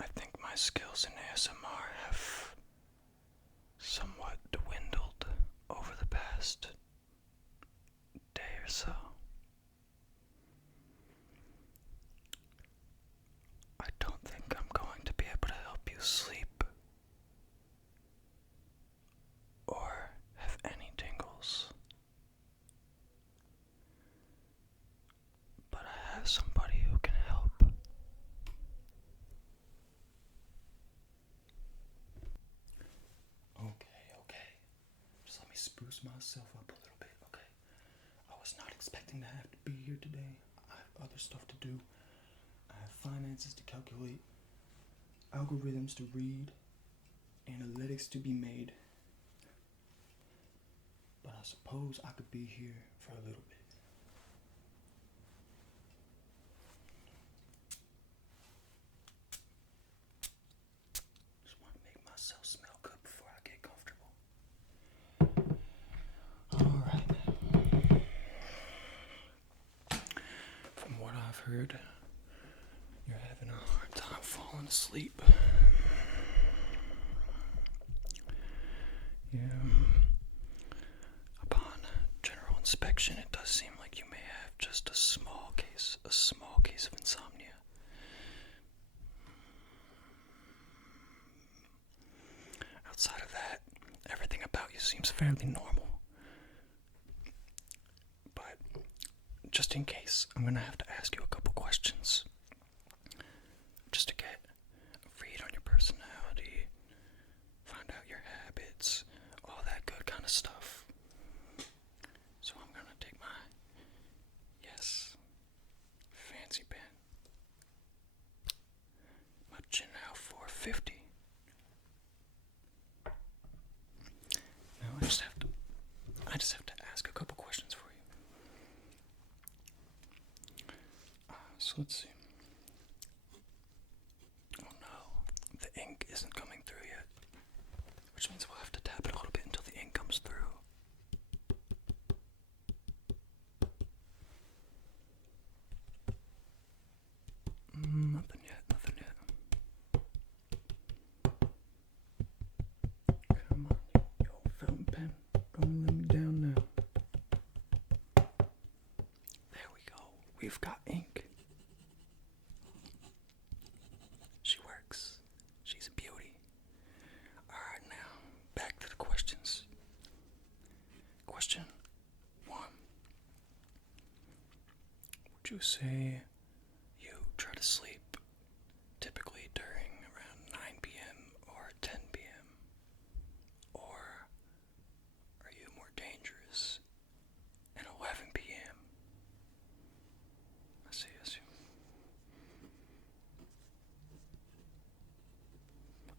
I think my skills in ASMR have somewhat dwindled over the past day or so. I don't think I'm going to be able to help you sleep or have any tingles. But I have somebody who can help. Okay. Just let me spruce myself up a little bit, okay? I was not expecting to have to be here today. I have other stuff to do. I have finances to calculate, algorithms to read, analytics to be made. But I suppose I could be here for a little bit. Just want to make myself smell good before I get comfortable. Alright. From what I've heard, you're having a hard time falling asleep. Yeah. Upon general inspection, it does seem like you may have just a small case of insomnia. Outside of that, everything about you seems fairly normal. But just in case, I'm gonna have to ask you a couple questions. Just to get a read on your personality, find out your habits, all that good kind of stuff. So I'm gonna take my, fancy pen, my Genau 450. Now I just have to ask a couple questions for you. So let's see. Oh no, the ink isn't coming through yet, which means we'll have to tap it a little bit until the ink comes through. Nothing yet. Come on, you old fountain pen. Don't let me down now. There we go. We've got ink. She works. She's a beauty. Alright, now, back to the questions. Question 1. Would you say you try to sleep typically during around 9 p.m. or 10 p.m.? Or are you more dangerous at 11 p.m.? I see.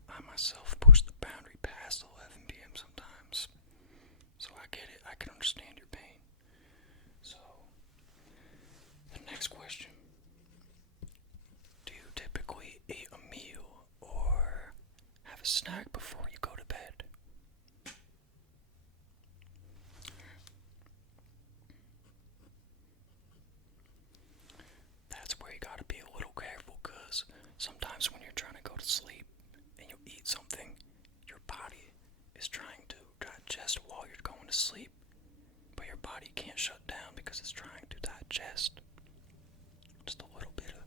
I myself push the boundary past 11 p.m. sometimes. So I get it. I can understand your pain. So, the next question. Do you typically eat a meal or have a snack before you go to bed? That's where you gotta be a little careful, because sometimes when you're trying to go to sleep and you eat something, your body is trying to digest while you're going to sleep, but your body can't shut down because it's trying to digest. Just a little bit of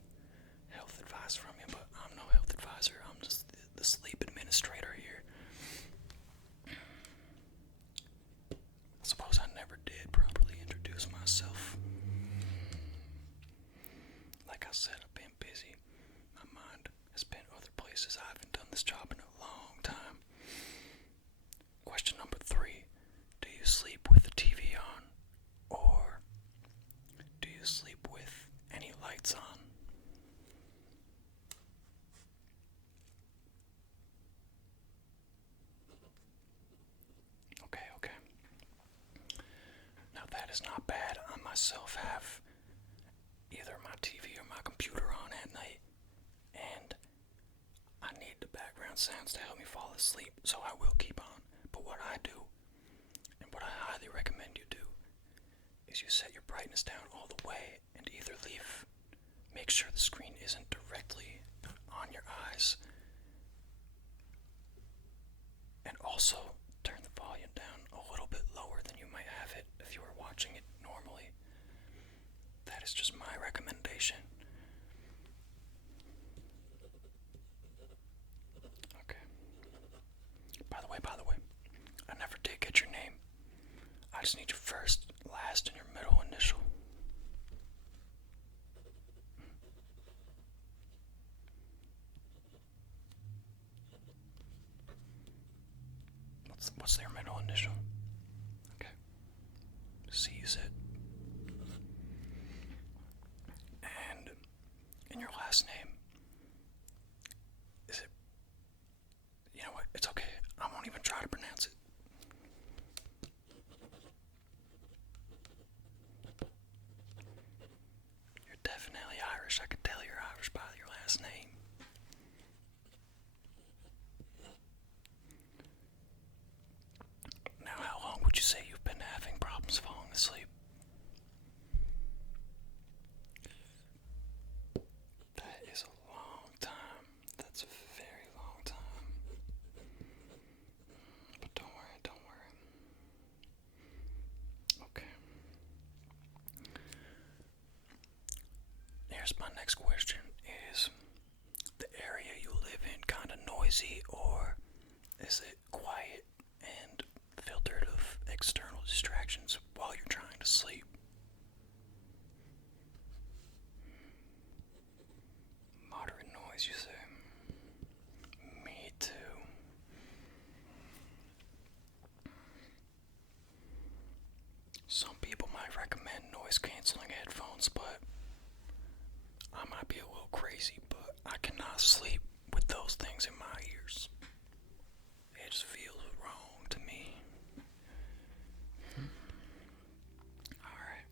health advice from you, but I'm no health advisor. I'm just the sleep administrator here. I suppose I never did properly introduce myself. Like I said, I've been busy. My mind has been other places. I haven't done this job in a long time. Question number 3. Do you sleep with the TV on? Or do you sleep with any lights on? Okay. Now that is not bad. I myself have either my TV or my computer on at night, and I need the background sounds to help me fall asleep, so I will keep on. But what I do, and what I highly recommend you do, is you set your brightness down all the way and either make sure the screen isn't directly on your eyes, also turn the volume down a little bit lower than you might have it if you were watching it normally. That is just my recommendation. Okay. By the way, I never did get your name. I just need your first, last, and your middle initial. What's their middle initial? Okay. C is it. And in your last name, is it? You know what? It's okay. I won't even try to pronounce it. You're definitely Irish. I could tell you're Irish by your last name. Now, how long would you say you've been having problems falling asleep? That is a long time. That's a very long time. But don't worry, don't worry. Okay. Here's my next question. Is the area you live in kind of noisy, or is it quiet and filtered of external distractions while you're trying to sleep? Moderate noise, you say? Me too. Some people might recommend noise canceling headphones, but I might be a little crazy, but I cannot sleep with those things in my ears. It just feels wrong to me. Alright.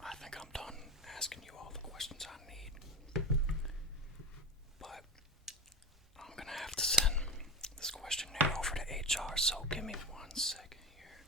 I think I'm done asking you all the questions I need. But I'm gonna have to send this questionnaire over to HR, so give me 1 second here.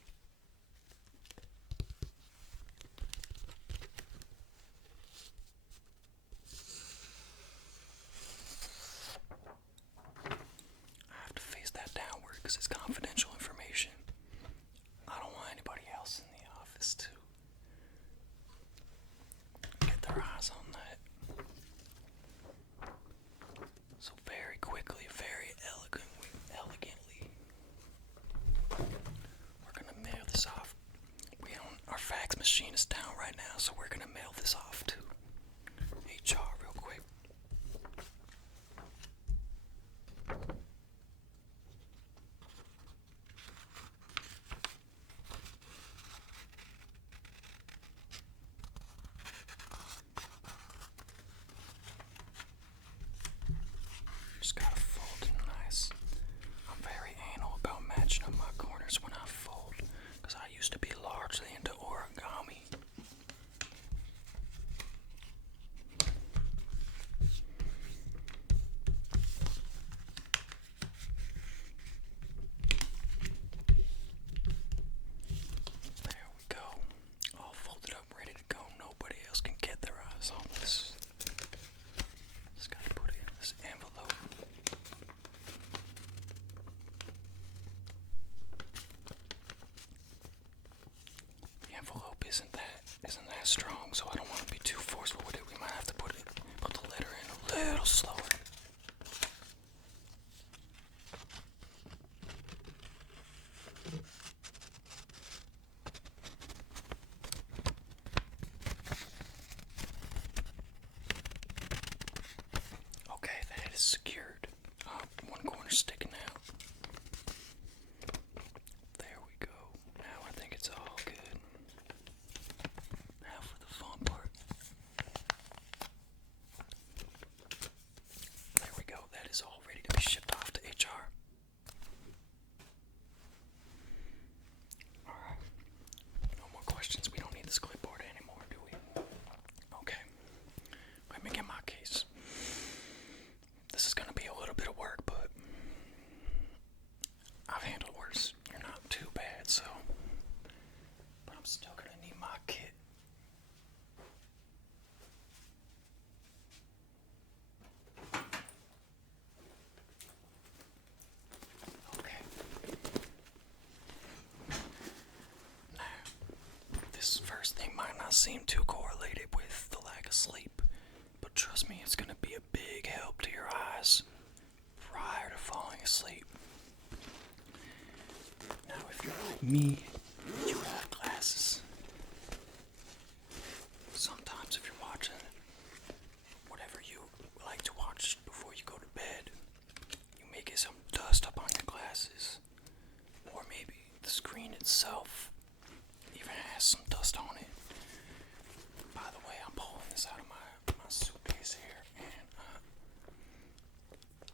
seem too correlated with the lack of sleep, but trust me, it's gonna be a big help to your eyes prior to falling asleep. Now, if you're like me, you have glasses. Sometimes if you're watching whatever you like to watch before you go to bed, you may get some dust up on your glasses. Or maybe the screen itself even has some dust on it. By the way, I'm pulling this out of my suitcase here, and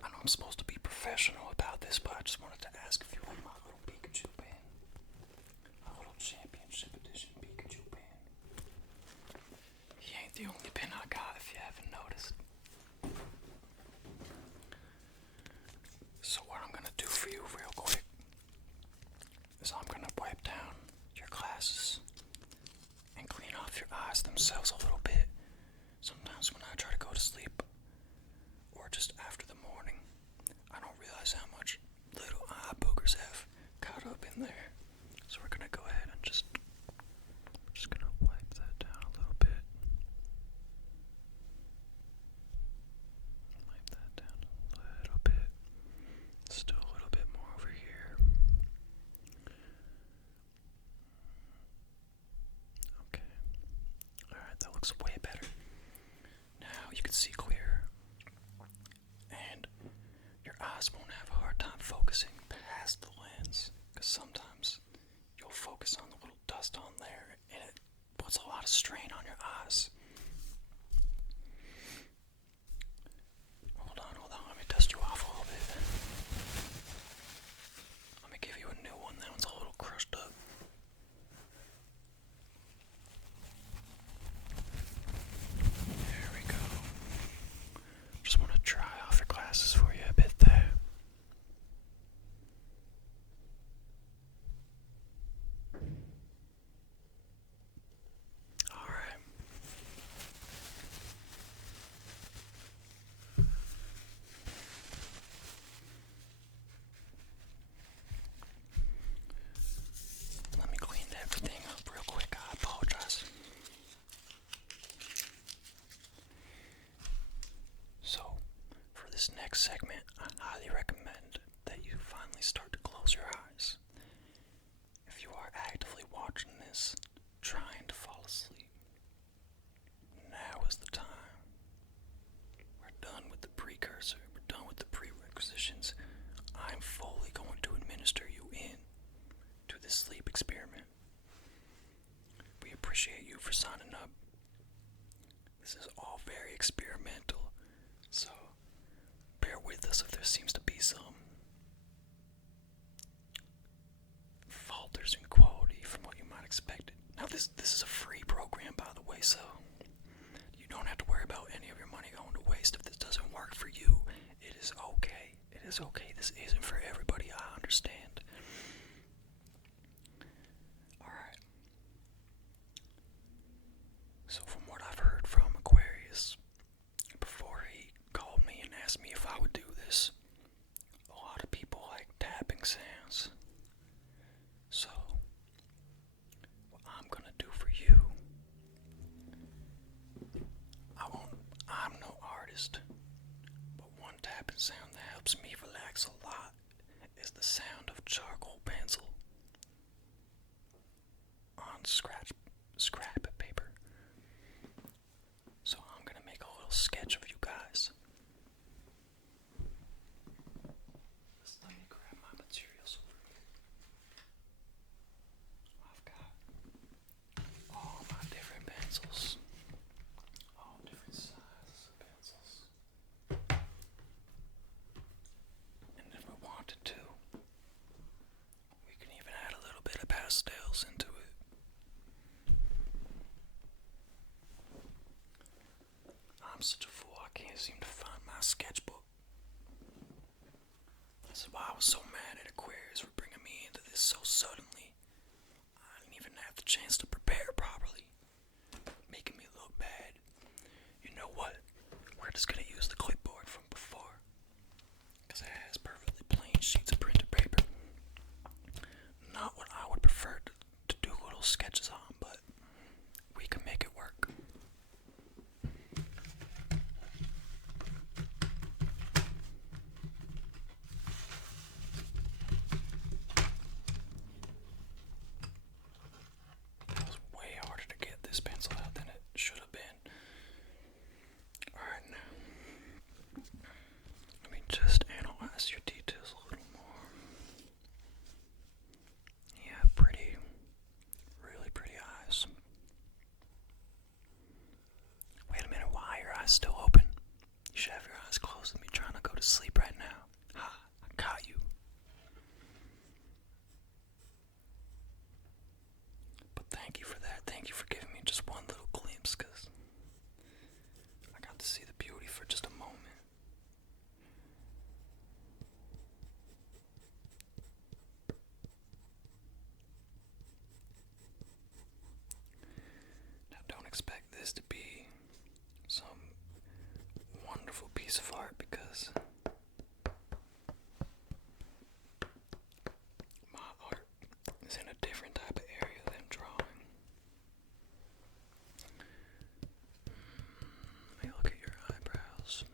I know I'm supposed to be professional about this, but I just wanted to ask if you like my little Pikachu pen. My little championship edition Pikachu pen. He ain't the only pen I got, if you haven't noticed. So what I'm gonna do for you real quick is I'm gonna wipe down your glasses and clean off your eyes themselves a little bit. Sometimes when I try to go to sleep, or just after the morning, I don't realize how much little eye boogers have caught up in there. So we're gonna go ahead and just gonna wipe that down a little bit. Wipe that down a little bit. Still a little bit more over here. Okay. Alright, that looks way better. Now you can see clear. And your eyes won't have a hard time focusing past the lens. Because sometimes you'll focus on the little dust on there and it puts a lot of strain on your eyes. Hold on, let me dust you off a little bit. Let me give you a new one, that one's a little crushed up. There we go. Just want to dry off your glasses for you a bit there. Alright. Let me clean everything up real quick. I apologize. So, for this next segment, I highly recommend that you finally start to close your eyes. If you are actively watching this, trying to fall asleep, now is the time. We're done with the precursor. We're done with the prerequisitions. I'm fully going to administer you in to this sleep experiment. We appreciate you for signing up. This is all very experimental, so bear with us if there seems to be some falters in quality from what you might expect. Now this is a free program, by the way, so you don't have to worry about any of your money going to waste if this doesn't work for you. It is okay. It is okay. This isn't for everybody, I understand. Alright. So from what I've heard from Aquareyes, before he called me and asked me if I would do this, a lot of people like tapping sounds. So, what I'm gonna do for you, I'm no artist, but one tapping sound that helps me relax a lot is the sound of charcoal pencil on scrap paper. So I'm gonna make a little sketch of you guys. Just let me grab my materials over here. I've got all my different pencils, all different sizes of pencils. And if we wanted to, we can even add a little bit of pastels into it. I'm such a fool, I can't seem to find my sketchbook. This is why I was so mad at Aquareyes for bringing me into this so suddenly. I didn't even have the chance to prepare properly, making me look bad. You know what? We're just gonna use the clipboard from before, because it has perfectly plain sheets of printed paper. Not what I would prefer to do little sketches on, but we can make because my art is in a different type of area than drawing. Let me look at your eyebrows.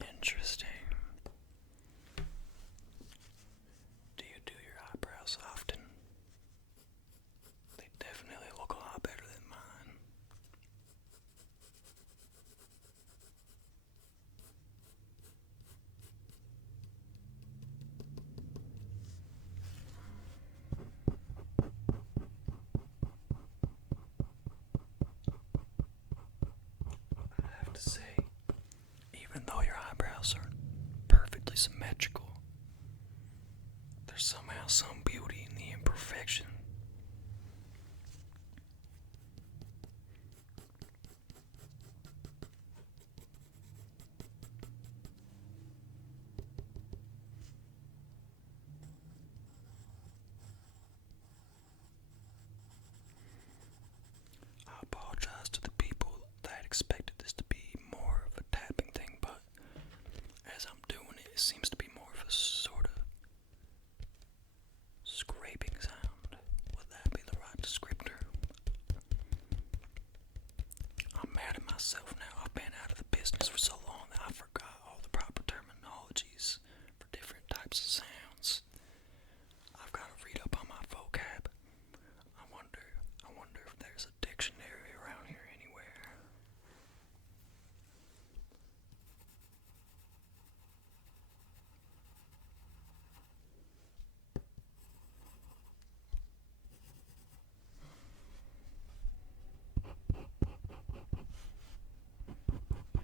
Interesting. Do you do your eyebrows often? They definitely look a lot better than mine. I have to say, even though your eyebrows are perfectly symmetrical, there's somehow some beauty in the imperfection. I apologize to the people that expected this to be more of a tapping thing, but as I'm doing it, it seems to be more of a sort of scraping sound. Would that be the right descriptor? I'm mad at myself now. I've been out of the business for so long that I forgot all the proper terminologies for different types of sounds. I've got to read up on my vocab. I wonder if there's a dictionary around here anywhere.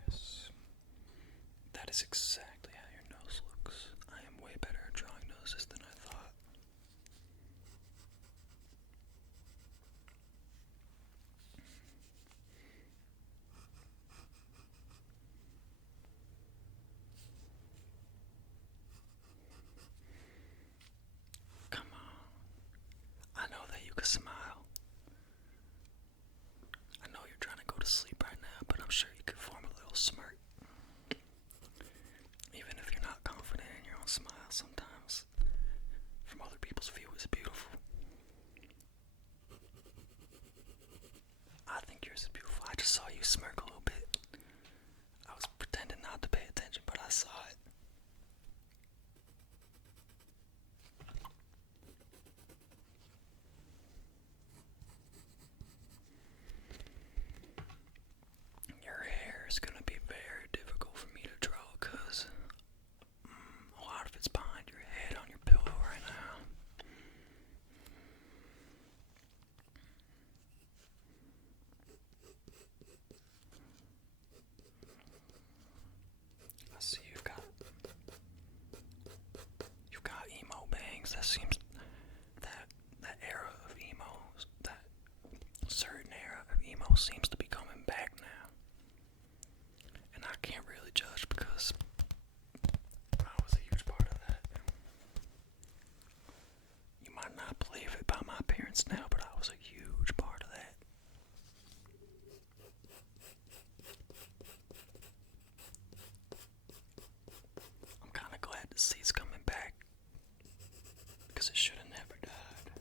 Yes, that is exactly how your nose looks. I am way better at drawing noses than I thought. Come on. I know that you can smile. I know you're trying to go to sleep right now, but I'm sure you could form a little smirk. Even if you're not confident in your own smile, sometimes from other people's view it's beautiful. I think yours is beautiful. I just saw you smirk a little bit. I was pretending not to pay attention, but I saw it. Your hair is going to be very difficult for me to draw because a lot of it's behind your head on your pillow right now. I see you've got emo bangs. That seems that era of emo, that certain era of emo seems to be coming back now. And I can't really judge because I was a huge part of that. You might not believe it by my appearance now, but I was a huge part of that. I'm kind of glad to see it's coming back because it should have never died.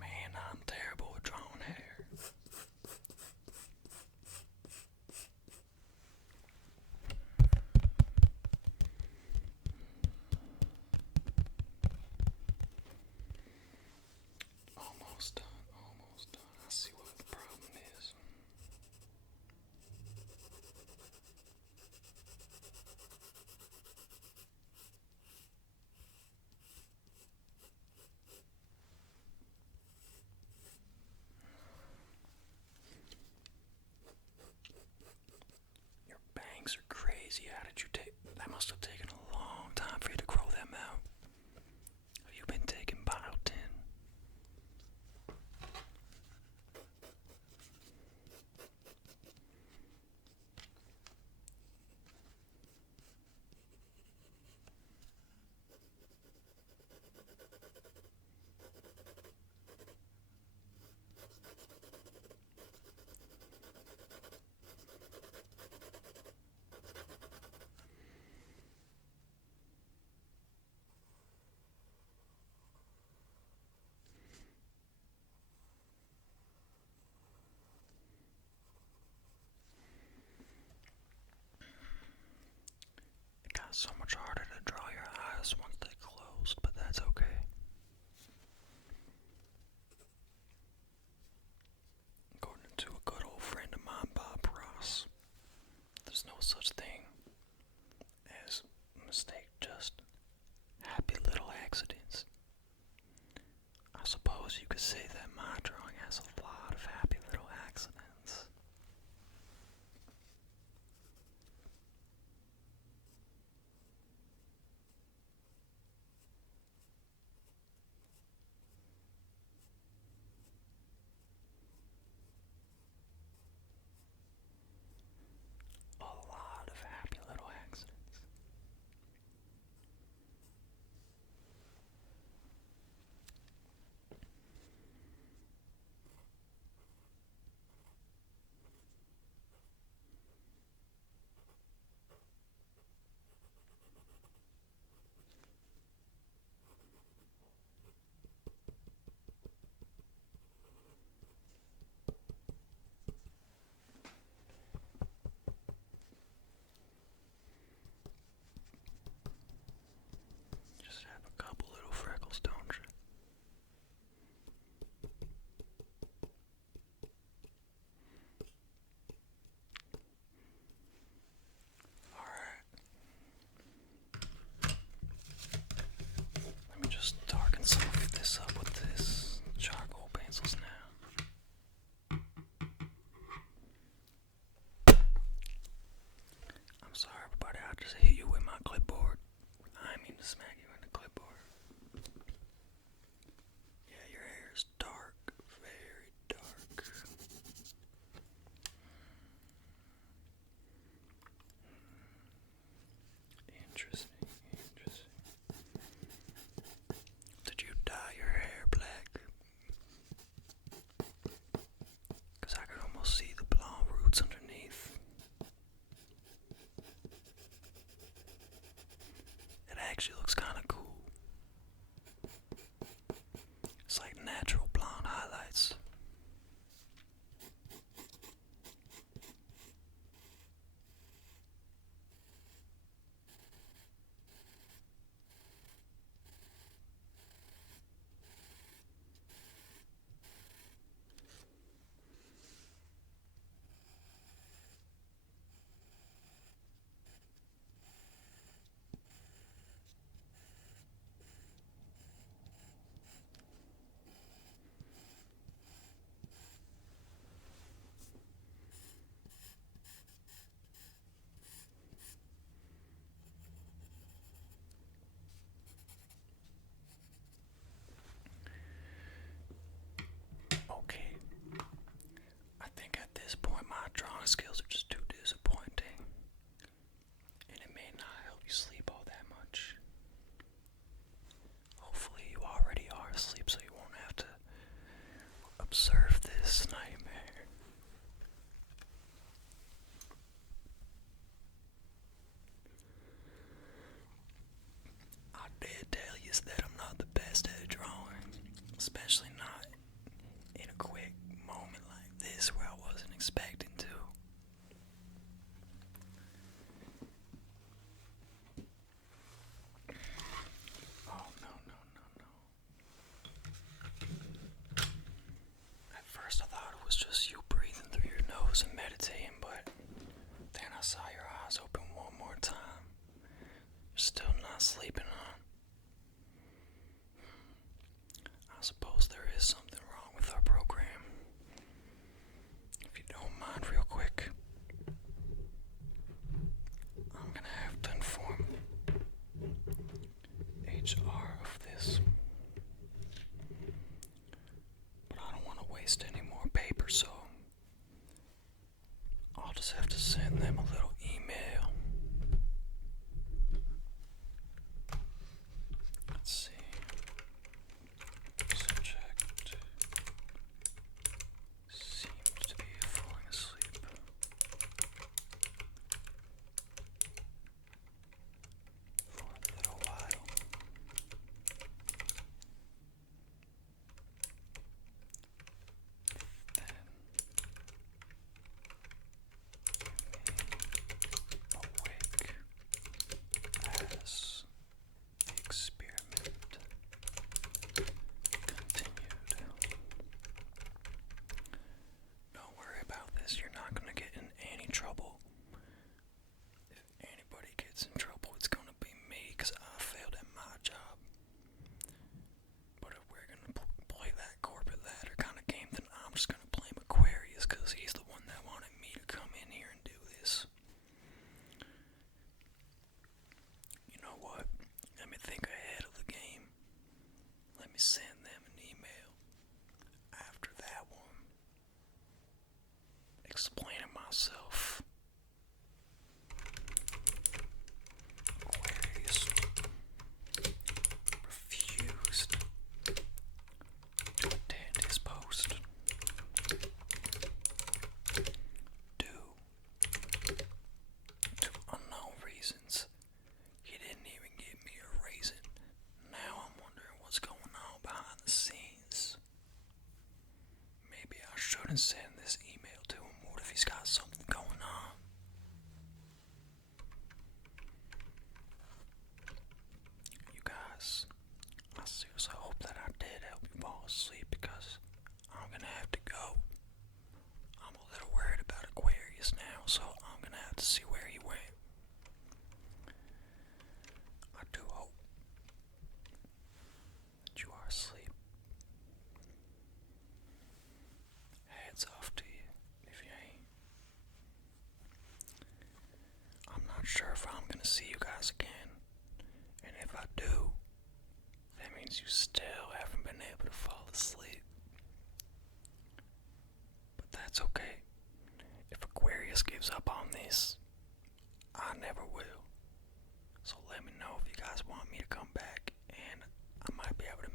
Man, I'm terrible at drawing hair. Almost done, almost done. I see what the problem is. Your bangs are crazy. How did you take? That must have taken a long time for you to grow them out. Have you been taking biotin? So much harder to draw your eyes once they closed, but that's okay. According to a good old friend of mine, Bob Ross, there's no such thing as mistake, just happy little accidents. I suppose you could say that my drawing has a lot of happy little accidents. A lot of happy little accidents. Just have a couple little freckles, don't you? Alright. Let me just darken some of this up with this charcoal pencils now. I'm sorry, everybody, I just hit you with my clipboard. I mean to smack you in the clipboard. Yeah, your hair is dark, very dark. Interesting, interesting. Did you dye your hair black? Cause I could almost see the blonde roots underneath. It actually looks kinda cool. It's like natural blonde highlights. Okay. I think at this point my drawing skills are just too disappointing. And it may not help you sleep all that much. Hopefully you already are asleep so you won't have to observe this nightmare. I did tell you that I'm not the best at drawing, especially not in a quick moment like this where I wasn't expecting to. Oh no, no, no, no. At first I thought it was just you breathing through your nose and meditating, but then I saw your eyes open one more time. You're still not sleeping, huh? I suppose there is something wrong with our program. If you don't mind, real quick, I'm gonna have to inform HR of this. But I don't want to waste any more paper, so I'll just have to send them a little email. gonna send this email to him. What if he's got something going on? You guys, I seriously hope that I did help you fall asleep because I'm gonna have to go. I'm a little worried about Aquarius now, so I'm gonna have to see where he went. I do hope that you are asleep. Heads off to you if you ain't. I'm not sure if I'm gonna see you guys again, and if I do, that means you still haven't been able to fall asleep. But that's okay. If Aquarius gives up on this, I never will. So let me know if you guys want me to come back, and I might be able to